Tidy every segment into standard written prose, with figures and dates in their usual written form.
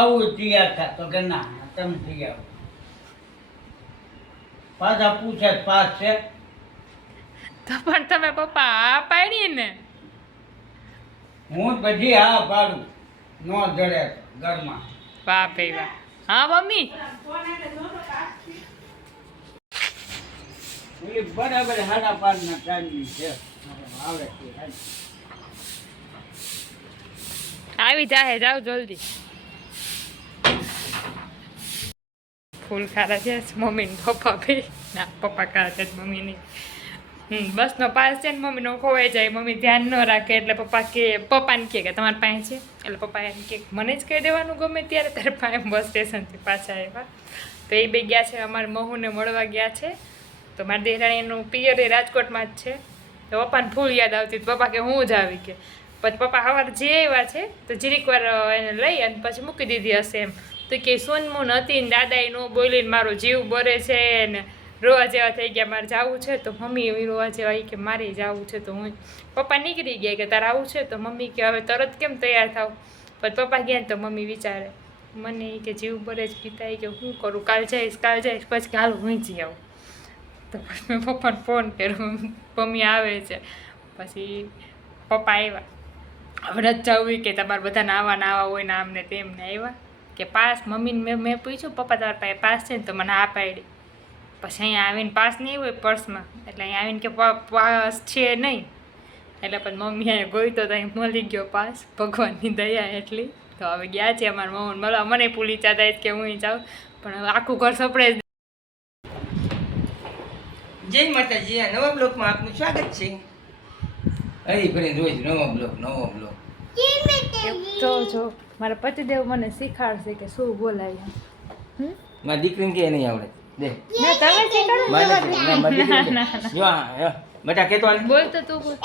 આવું તૈયાર થા તો કે ના તમે થઈ આવો પાછા પૂછે પાસ છે તો પણ તમે પપ્પા આ પાડી ને હું બધી હા પાડું નો જડે ઘરમાં વાહ ભાઈ વાહ હા મમ્મી એ બરાબર 5:30 ના ટાઈમ છે આવે છે આવી જાહે જાવ જલ્દી ફૂલ ખારા છે મમ્મી ને પપ્પા ભાઈ ના પપ્પા ખારા છે મમ્મી ની બસનો પાસ છે ને મમ્મીનો ખોવાઈ જાય મમ્મી ધ્યાન ન રાખે એટલે પપ્પાને કહે કે તમારી પાસે છે એટલે પપ્પા એમ કે મને જ કહી દેવાનું ગમે ત્યારે તારે પાસે બસ સ્ટેશનથી પાછા આવ્યા તો એ બે ગયા છે અમારા મહુને મળવા ગયા છે તો મારી દેરાણીનું પિયર એ રાજકોટમાં જ છે તો પપ્પાને ફૂલ યાદ આવતી પપ્પા કે હું જ આવી કે પછી પપ્પા સવારે જે આવ્યા છે તો જીરીક વાર એને લઈ અને પછી મૂકી દીધી હશે એમ તો કે સોનમૂન હતી ને દાદાએ ન બોલીને મારો જીવ બરે છે ને રોવા જેવા થઈ ગયા મારે જવું છે તો મમ્મી એવી રોવા જેવા કે મારે જવું છે તો હું પપ્પા નીકળી ગયા કે તારે આવું છે તો મમ્મી કે હવે તરત કેમ તૈયાર થાવ પછી પપ્પા ગયા તો મમ્મી વિચારે મને કે જીવ બરે જ પિતા કે હું કરું કાલ જઈશ પછી હાલ હું જઈ આવું તો પછી મેં પપ્પાને ફોન કર્યો મમ્મી આવે છે પછી પપ્પા આવ્યા હવે જ જવું કે તમારે બધાને આવા હોય ને આમને તેમને આવ્યા કે પાસ મમ્મીને મેં પૂછ્યું પપ્પા તમારા પાસે પાસ છે ને તો મને આ પાડી પછી અહીંયા આવીને પાસ નહીં હોય પર્સમાં એટલે અહીંયા આવીને કે પાસ છે નહીં એટલે પછી મમ્મી અહીંયા ગઈ તો અહીં મળી ગયો પાસ ભગવાનની દયા એટલી તો હવે ગયા છે અમારા મમ્મી મળવા મને ભૂલી જતા કે હું જાઉં પણ હવે આખું ઘર સરપ્રાઈઝ જય માતાજી આ નવા બ્લોકમાં આપનું સ્વાગત છે અહીં ફરી રોજ નવો બ્લોક તો જો મારા પતિદેવ મને શીખાડશે કે શું બોલાય મારી દીકરીને કે નહીં આવડે દે ના તમે જો બેટા કેતો આને બોલ તો તું બોલ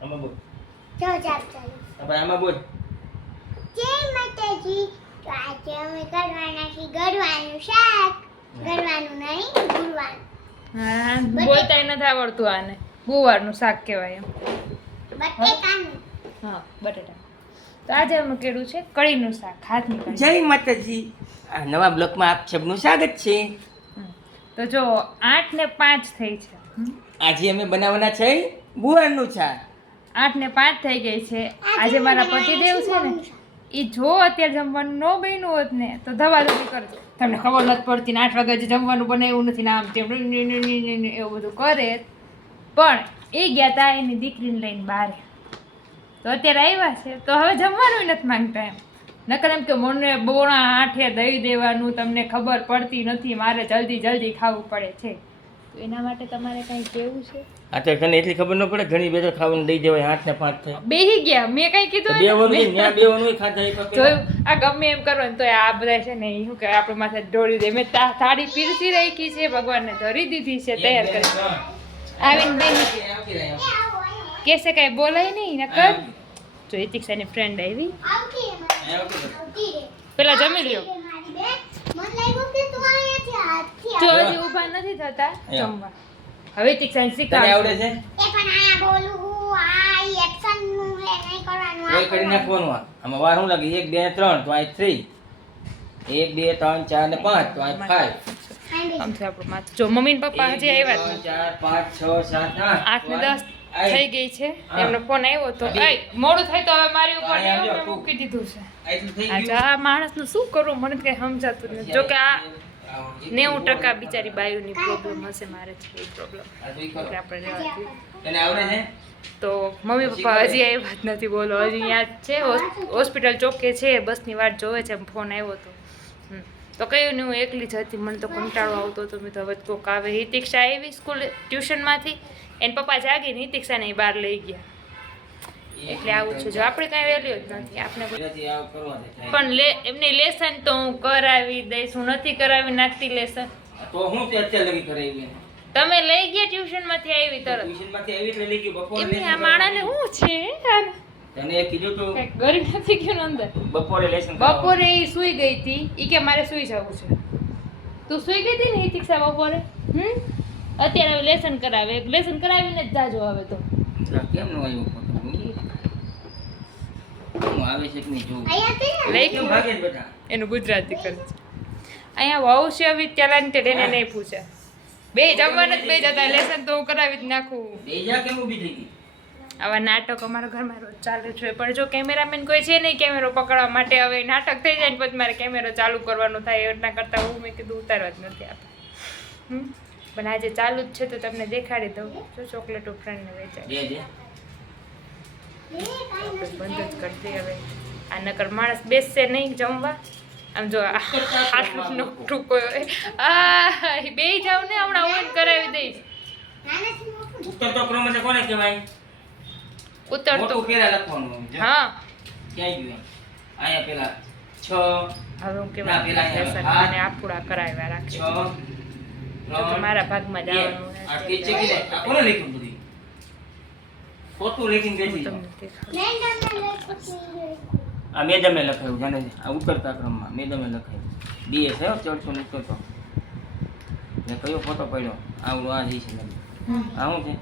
આમાં બોલ ચાલો ચાલો આપણે આમાં બોલ જય માતાજી તો આજે અમે કરવાના છે ગળવાનું શાક ગળવાનું નહીં ગુરવાનું હા બોલતા નથી આવડતું આને ગુવારનું શાક કહેવાય એમ બટેકાનું હા બટાટા તો આજે અમે કેળું છે કઢીનું શાક હાથની કઢી જય માતાજી આ નવા બ્લોકમાં આપ સબનું સ્વાગત છે તો જો 8 ને 5 થઈ છે આજે અમે બનાવવાના છે ગુવારનું શાક 8 ને 5 થઈ ગઈ છે આજે મારા પતિદેવ છે ને એ જો અત્યારે જમવાનું ન બન્યું હોત ને તો ધવાધવી કરજો તમને ખબર નથી પડતી ને 8 વાગે જે જમવાનું બનાવ્યું નથી ને આમ તેમ એવું બધું કરે પણ એ ગયા તા એની દીકરીને લઈને બહાર તો અત્યારે આવ્યા છે તો હવે જમવાનું નથી માંગતા એમ નકર એમ કે મને બોણા 8 દઈ દેવાનું તમને ખબર પડતી નથી મારે જલ્દી જલ્દી ખાવું પડે છે તો એના માટે તમારે કંઈ કહેવું છે આ તો તને એટલી ખબર ન પડે ઘણી બેઠો ખાવાનું દઈ દેવાય 8 ને 5 થાય બેહી ગયા મેં કઈ કીધું બેવાનું ખાધા એ જોયું આ ગમે એમ કરો ને તો આ બધા છે ને શું કે આપણે માથે ઢોળી દે મેં થાળી પીરસી રાખી છે ભગવાનને ધરી દીધી છે તૈયાર કરી આવીને બેહી કેસે કઈ બોલાય નહીં નકર જો હિતિક્ષાની ફ્રેન્ડ આવી પેલા જમી લ્યો જો હજી ઊભા નથી થતા જમવા હવે હિતિક્ષાને શીખવાડે આવડે છે એ પણ આયા બોલું હું આ એક્શન નું હે નહીં કરવાનું કોઈ કરી નાખવાનું આમાં વાર શું લાગે 1 2 3 તો આ 3 1 2 3 4 ને 5 તો આ 5 આમ છે આપણું માથું જો મમ્મી ને પપ્પા હજી આવ્યા જ 4 5 6 7 8 8 ને 10 થઈ ગઈ છે એમનો ફોન આવ્યો તો મોડું થાય તો હવે મારી ઉપર મૂકી દીધું છે આ માણસનું શું કરવું મને કઈ સમજાતું નથી જો કે આ 90% બિચારી બાયુની પ્રોબ્લેમ હશે મારે છે એ પ્રોબ્લેમ એટલે આપણે તને આવડે છે તો મમ્મી પપ્પા હજી આવ્યા જ નથી બોલો હજી યાદ છે હોસ્પિટલ ચોકે છે બસની વાટ જોવે છે ફોન આવ્યો તો કહ્યું ને હું એકલી જ હતી મને તો કંટાળો આવતો હતો મેં તો હવે કોક આવે હિતિક્ષા આવી સ્કૂલ ટ્યુશનમાંથી એને પપ્પા જાગીને હિતિક્ષાને બહાર લઈ ગયા એટલે આવું છે જો આપણે કાંઈ વેલ્યુ જ નથી આપણે પણ એમની લેસન તો હું કરાવી દઈશ હું નથી કરાવી નાખતી લેસન તો હું તે અત્યારે લગી કરાવી તમે લઈ ગયા ટ્યુશનમાંથી આવી તરત ટ્યુશનમાંથી આવી એટલે લઈ ગયો બપોરે એમની આ માણાને શું છે તને કીધું તો ગરીબ નથી ગયો ને અંદર બપોરે લેસન બપોરે એ સૂઈ ગઈ હતી ઈ કે મારે સૂઈ જવું છે તું સૂઈ ગઈ હતી ને હિતિક્ષા બપોરે અત્યારે હવે લેસન કરાવીને જ જાજો હવે તો કેમ ન આવ્યો હું આવે છે કે નહીં જોઉં. અહીંયા લઈ કેમ ભાગે છે બધા? એનું ગુજરાતી કરે છે અહીંયા વહુ છે ટેલેન્ટેડ એને નહીં પૂછે બે જમવાના જ બે જતા લેસન તો હું કરાવી જ નાખું બેજા કેમ ઊભી થઈ ગઈ? આવા નાટક અમારા ઘરમાં રોજ ચાલે છે પણ જો કેમેરામેન કોઈ છે નહીં કેમેરો પકડવા માટે હવે નાટક થઈ જાય ને પછી મારે કેમેરો ચાલુ કરવાનો થાય એટલા કરતાં હું મેં કીધું ઉતારવા જ નથી આપતા પણ આજે ચાલુ જ છે તો તમને દેખાડી દઉં જો ચોકલેટો ફ્રેન્ડને વેચાય દે દે. બંધ જ કરી દે હવે આ નકર માણસ બેસશે નહીં જમવા આમ જો આટલું નકટું કોઈ બે જાવ ને હમણાં હું કરાવી દઈશ નાનાથી મોટું ઉત્તરતો ક્રમ એટલે કોને કહેવાય? ઉતરતો મોટું પેલા લખવાનું. જો. હા ક્યાંય ગયું? અહીંયા પેલા 6 હવે હું ના, પેલા કેવા અહીંયા લેસન મને આપુડા કરાવ્યા રાખે 6 તો મારા ભાગમાં જવાનું આ કે છે કે આ કોને લખ્યું બધું? ખોટું લખીને હું બેસી તમને દેખાડું. મેડમને લખું આ મેડમે લખાયું જાણે છે. આ ઉતરતા ક્રમમાં મેડમે લખાયું ડીએસ હે 400 ઉતરતો ને કયો ફોટો પડ્યો આવડો આ જઈ છે આ શું છે?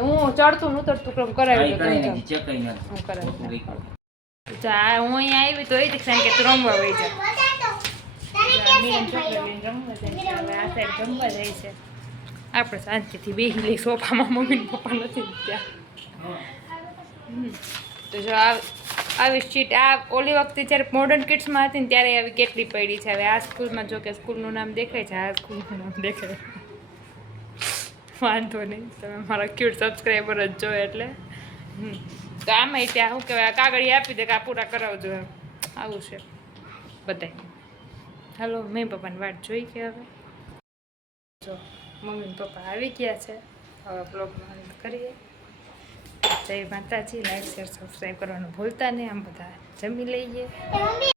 હું ચડતું ને ઉતરતું ક્રમ કરાવી દઉં કાંઈ તમે નથી ચેક કરી નાખ. હું કરાવી ખોટું લખ્યું. જા હું અહીંયા આવી તો એ દીક્ષા કે તું રમવા વહી જા બતાતો તને મીન કેમ ચોકલેટ ભાઈઓ લઈને રમવા જાય છે. હવે આ સાઈડ રમવા જાય છે આપણે શાંતિથી બેસી લઈ સોફામાં મમ્મી ને પપ્પા નથી ને ત્યાં તો જો આવી શીટ આ ઓલી વખતે જ્યારે મોડર્ન કિડ્સમાં હતી ને ત્યારે આવી કેટલી પડી છે હવે આ સ્કૂલમાં જો કે સ્કૂલનું નામ દેખાય છે આ સ્કૂલનું નામ દેખાય વાંધો નહીં તમે મારા ક્યુટ સબસ્ક્રાઈબર જ જો એટલે તો આમાં ત્યાં શું કહેવાય કાગળી આપી દે કે આ પૂરા કરાવજો એમ આવું છે બધાય હાલો મેં પપ્પાની વાટ જોઈ કે હવે જો મમ્મી ને પપ્પા આવી ગયા છે હવે બ્લોગમાં અંત કરીએ જય માતાજી લાઈક શેર સબસ્ક્રાઈબ કરવાનું ભૂલતા નહીં આમ બધા જમી લઈએ મમ્મી